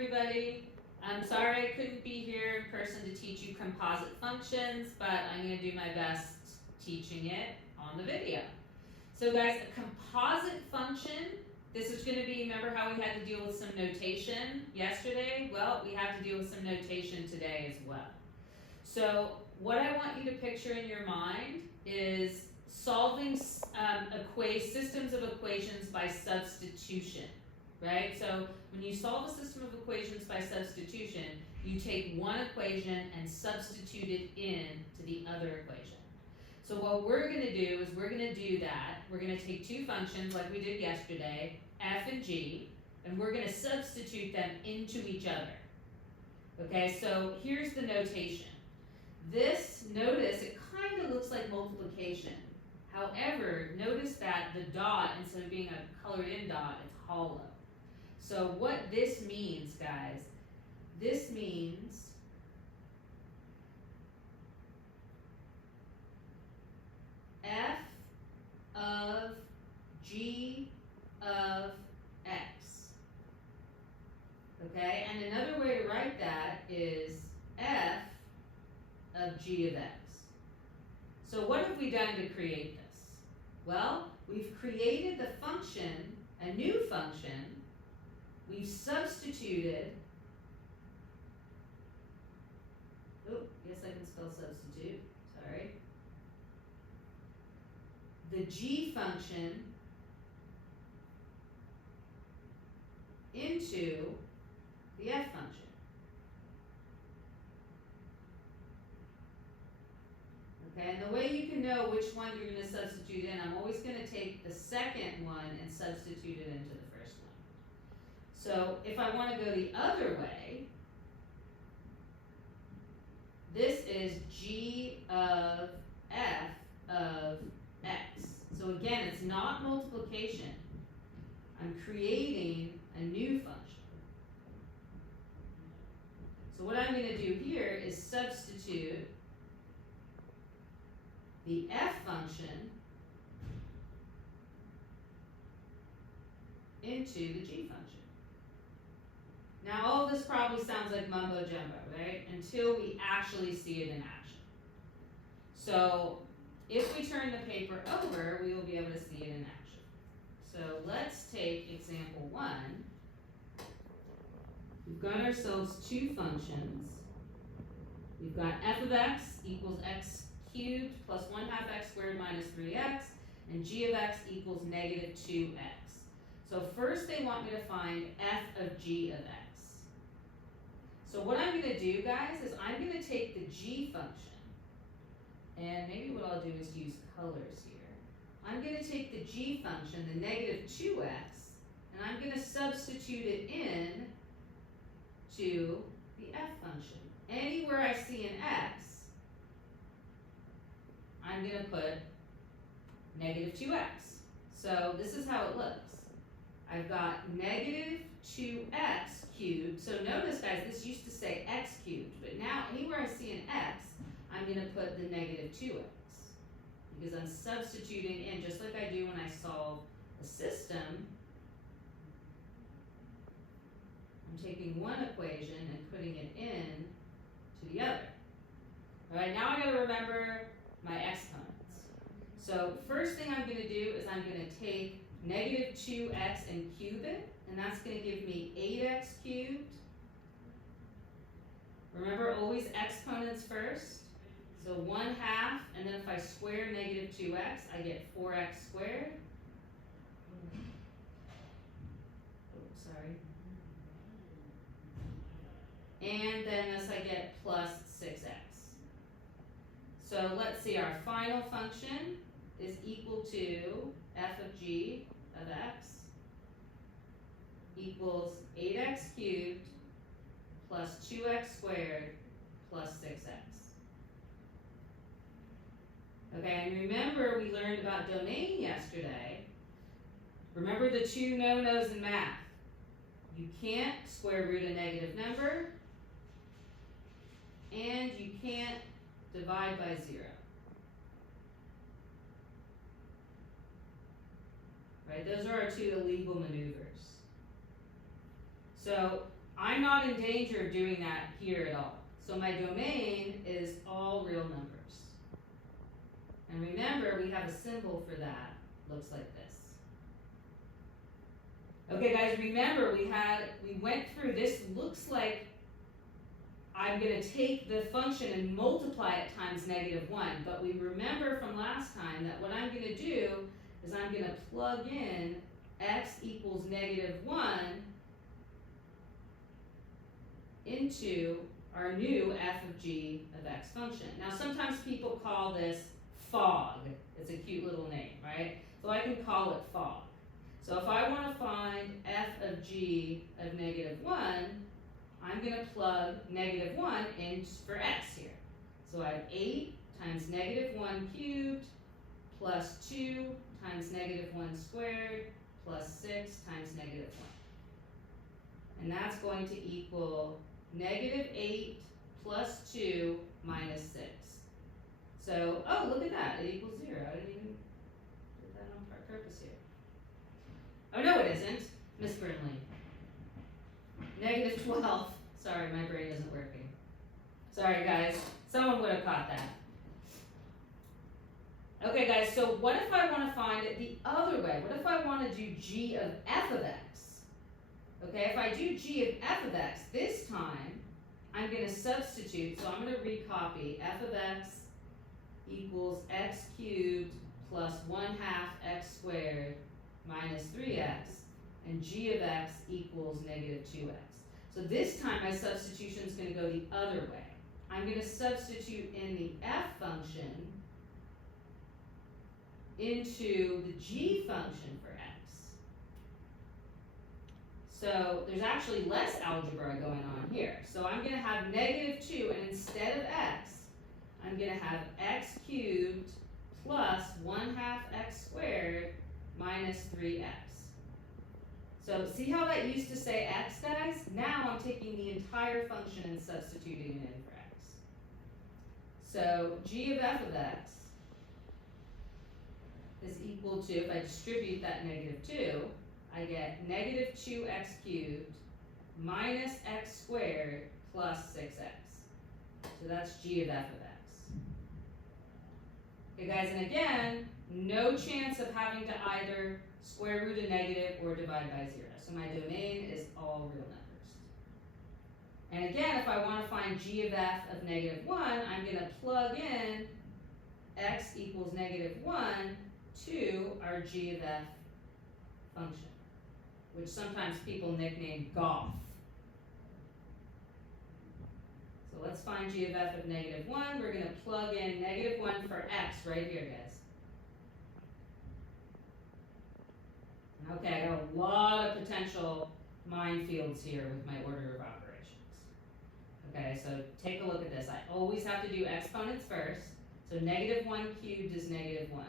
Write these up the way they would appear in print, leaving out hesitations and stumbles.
everybody. I'm sorry I couldn't be here in person to teach you composite functions, but I'm going to do my best teaching it on the video. So guys, a composite function, this is going to be, remember how we had to deal with some notation yesterday? Well, we have to deal with some notation today as well. So what I want you to picture in your mind is solving systems of equations by substitution, right? So when you solve a system of equations by substitution, you take one equation and substitute it into the other equation. So what we're going to do is we're going to do that. We're going to take two functions like we did yesterday, f and g, and we're going to substitute them into each other. Okay, so here's the notation. This, notice, it kind of looks like multiplication. However, notice that the dot, instead of being a colored in dot, it's hollow. So what this means, guys, this means f of g of x. Okay, and another way to write that is f of g of x. So what have we done to create this? Well, we've created the function, a new function. We've substituted, yes I can spell substitute, sorry. The g function into the f function. Okay, and the way you can know which one you're going to substitute in, I'm always going to take the second one and substitute it into the first one. So if I want to go the other way, this is g of f of x. So again, it's not multiplication. I'm creating a new function. So what I'm going to do here is substitute the f function into the g function. Now all of this probably sounds like mumbo jumbo, right? Until we actually see it in action. So if we turn the paper over, we will be able to see it in action. So let's take example 1. We've got ourselves two functions. We've got f of x equals x cubed plus 1/2 x squared minus 3x, and g of x equals negative 2x. So first they want me to find f of g of x. So what I'm going to do, guys, is I'm going to take the g function, and maybe what I'll do is use colors here. I'm going to take the g function, the negative 2x, and I'm going to substitute it in to the f function. Anywhere I see an x, I'm going to put negative 2x. So this is how it looks. I've got negative 2x cubed. So notice, guys, this used to say x cubed, but now anywhere I see an x, I'm going to put the negative 2x. Because I'm substituting in, just like I do when I solve a system, I'm taking one equation and putting it in to the other. All right, now I got to remember my exponents. So first thing I'm going to do is I'm going to take negative 2x and cube it, and that's going to give me 8x cubed. Remember, always exponents first. So 1/2, and then if I square negative 2x, I get 4x squared. Oops, sorry. And then this I get plus 6x. So let's see, our final function is equal to f of g of x equals 8x cubed plus 2x squared plus 6x. Okay, and remember we learned about domain yesterday. Remember the two no-nos in math. You can't square root a negative number, and you can't divide by 0. Right, those are our two illegal maneuvers. So I'm not in danger of doing that here at all. So my domain is all real numbers. And remember, we have a symbol for that. Looks like this. Okay, guys, remember we went through this. Looks like I'm going to take the function and multiply it times -1. But we remember from last time that what I'm going to do is I'm going to plug in x equals -1 into our new f of g of x function. Now, sometimes people call this fog. It's a cute little name, right? So I can call it fog. So if I want to find f of g of -1, I'm going to plug -1 in for x here. So I have 8 times -1 cubed plus 2 times -1 squared plus 6 times -1. And that's going to equal -8 plus 2 minus 6. So, oh, look at that. It equals 0. I didn't even do that on purpose here. Oh, no, it isn't, Miss Brinley. -12. Sorry, my brain isn't working. Sorry, guys. Someone would have caught that. Okay, guys, so what if I want to find it the other way? What if I want to do g of f of x? Okay, if I do g of f of x, this time I'm going to substitute, so I'm going to recopy f of x equals x cubed plus 1/2 x squared minus 3x, and g of x equals -2x. So this time my substitution is going to go the other way. I'm going to substitute in the f function into the g function for x. So there's actually less algebra going on here. So I'm going to have -2, and instead of x, I'm going to have x cubed plus 1/2 x squared minus 3x. So see how that used to say x, guys? Now I'm taking the entire function and substituting it in for x. So g of f of x is equal to, if I distribute that -2, I get -2x cubed minus x squared plus 6x. So that's g of f of x. Okay, guys, and again, no chance of having to either square root a negative or divide by 0. So my domain is all real numbers. And again, if I want to find g of f of -1, I'm going to plug in x equals -1 to our g of f function, which sometimes people nickname golf. So let's find g of f of -1. We're going to plug in -1 for x right here, guys. Okay, I got a lot of potential minefields here with my order of operations. Okay, so take a look at this. I always have to do exponents first. So -1 cubed is -1.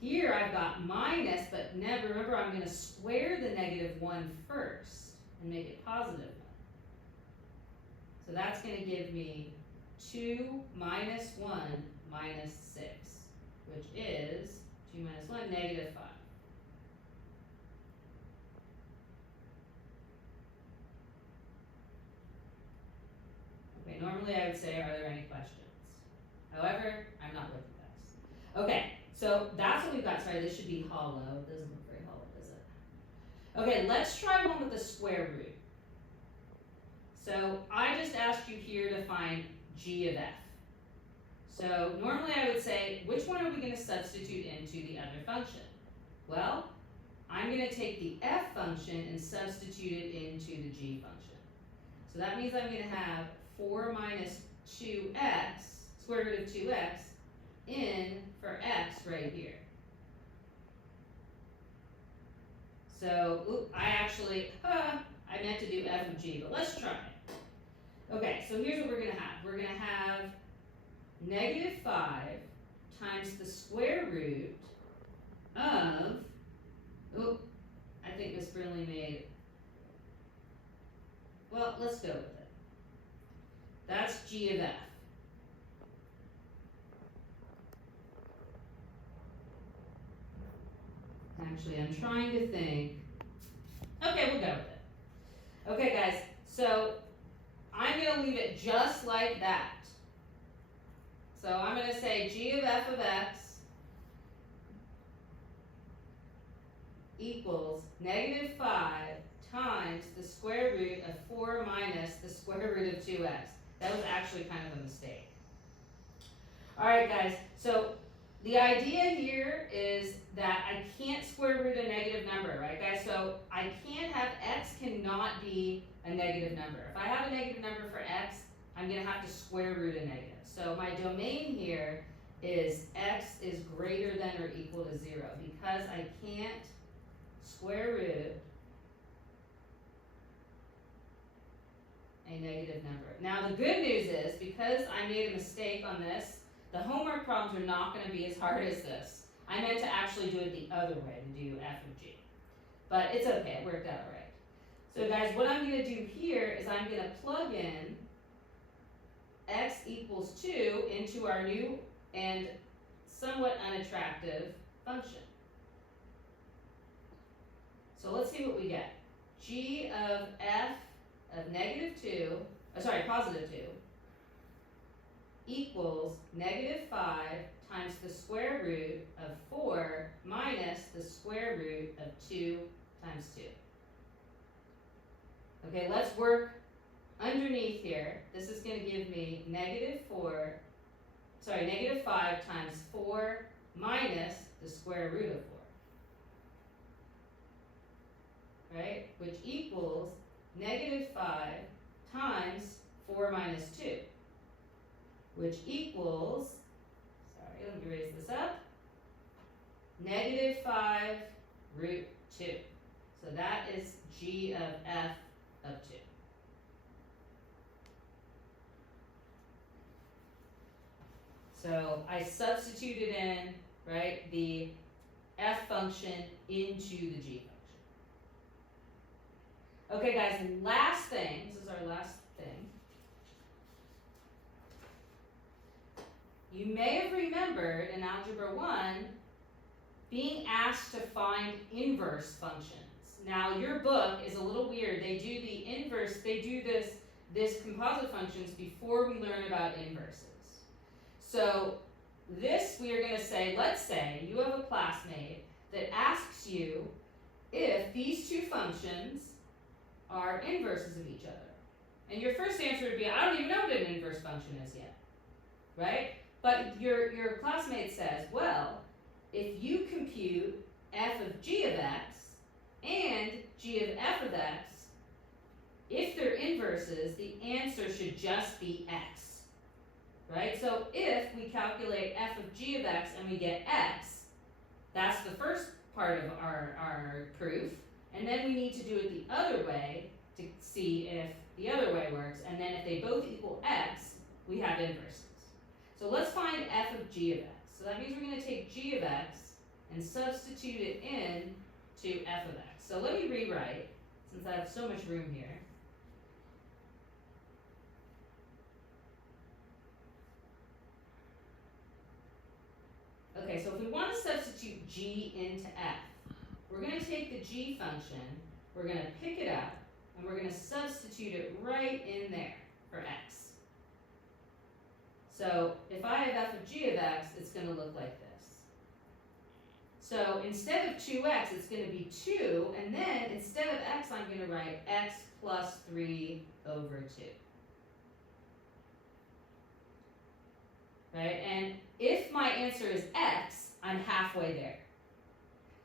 Here I've got minus, but remember I'm going to square the -1 first and make it positive 1. So that's going to give me 2 minus 1 minus 6, which is 2 minus 1, -5. Okay, normally I would say, are there any questions? However, I'm not looking at this. Okay, so that's what we've got. Sorry, this should be hollow. It doesn't look very hollow, does it? Okay, let's try one with the square root. So I just asked you here to find g of f. So normally I would say, which one are we going to substitute into the other function? Well, I'm going to take the f function and substitute it into the g function. So that means I'm going to have 4 minus 2x, square root of 2x, in for x right here. So, I meant to do f of g, but let's try it. Okay, so here's what we're going to have. We're going to have -5 times the square root of, I think Miss Brinley made, well, let's go with it. That's g of f. Actually, I'm trying to think. Okay, we'll go with it. equals negative 5 times the square root of 4 minus the square root of 2x. That was actually kind of a mistake. Alright guys, so the idea here is that I can't square root a negative number, right guys? So I can't have x cannot be a negative number. If I have a negative number for x, I'm going to have to square root a negative. So my domain here is x is greater than or equal to 0 because I can't square root a negative number. Now the good news is, because I made a mistake on this, the homework problems are not going to be as hard as this. I meant to actually do it the other way, to do f of g. But it's okay, it worked out all right. So guys, what I'm going to do here is I'm going to plug in x equals 2 into our new and somewhat unattractive function. So let's see what we get. G of f of positive 2 equals negative 5 times the square root of 4 minus the square root of 2 times 2. Okay, let's work underneath here. This is going to give me negative 5 times 4 minus the square root of 4. Right? Which equals negative 5 times 4 minus 2. Which equals, let me raise this up, negative 5 root 2. So that is g of f of 2. So I substituted in, right, the f function into the g function. Okay guys, last thing, this is our last thing. You may have remembered in Algebra 1 being asked to find inverse functions. Now your book is a little weird. They do the inverse, they do this composite functions before we learn about inverses. So this we are going to say, let's say you have a classmate that asks you if these two functions are inverses of each other. And your first answer would be, I don't even know what an inverse function is yet, right? But your classmate says, well, if you compute f of g of x and g of f of x, if they're inverses, the answer should just be x, right? So if we calculate f of g of x and we get x, that's the first part of our proof. And then we need to do it the other way to see if the other way works. And then if they both equal x, we have inverses. So let's find f of g of x. So that means we're going to take g of x and substitute it in to f of x. So let me rewrite, since I have so much room here. Okay, so if we want to substitute g into f, we're going to take the g function, we're going to pick it up, and we're going to substitute it right in there for x. So if I have f of g of x, it's going to look like this. So instead of 2x, it's going to be 2, and then instead of x, I'm going to write x plus 3 over 2. Right? And if my answer is x, I'm halfway there.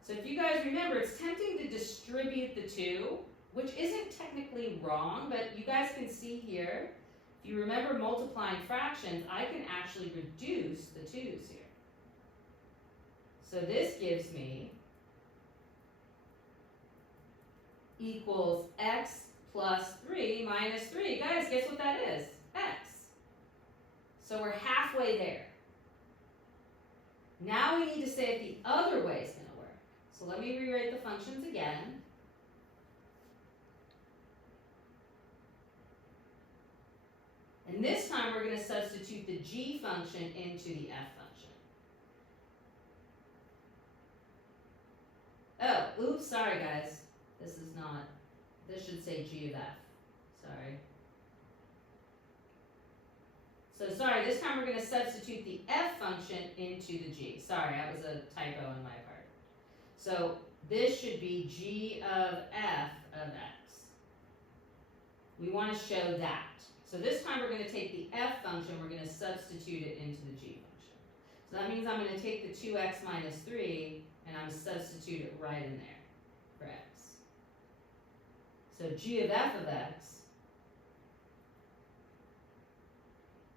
So if you guys remember, it's tempting to distribute the 2, which isn't technically wrong, but you guys can see here, if you remember multiplying fractions, I can actually reduce the 2's here. So this gives me equals x plus 3 minus 3. Guys, guess what that is? X. So we're halfway there. Now we need to say if the other way is going to work. So let me rewrite the functions again. And this time we're going to substitute the g function into the f function. Oh, oops, sorry guys. This should say g of f. Sorry. So sorry, this time we're going to substitute the f function into the g. Sorry, that was a typo on my part. So this should be g of f of x. We want to show that. So this time we're going to take the f function, we're going to substitute it into the g function. So that means I'm going to take the 2x minus 3 and I'm going to substitute it right in there for x. So g of f of x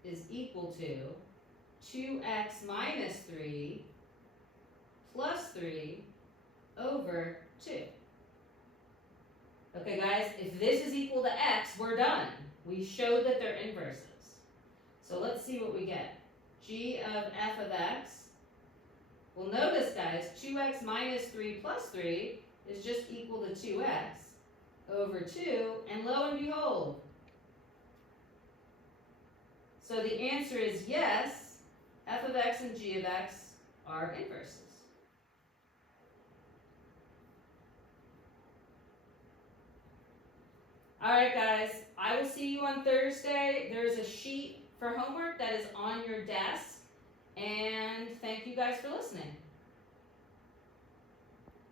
is equal to 2x minus 3 plus 3 over 2. Okay guys, if this is equal to x, we're done. We showed that they're inverses. So let's see what we get. G of f of x. Well, notice guys, 2x minus 3 plus 3 is just equal to 2x over 2, and lo and behold. So the answer is yes, f of x and g of x are inverses. All right, guys, I will see you on Thursday. There's a sheet for homework that is on your desk, and thank you guys for listening.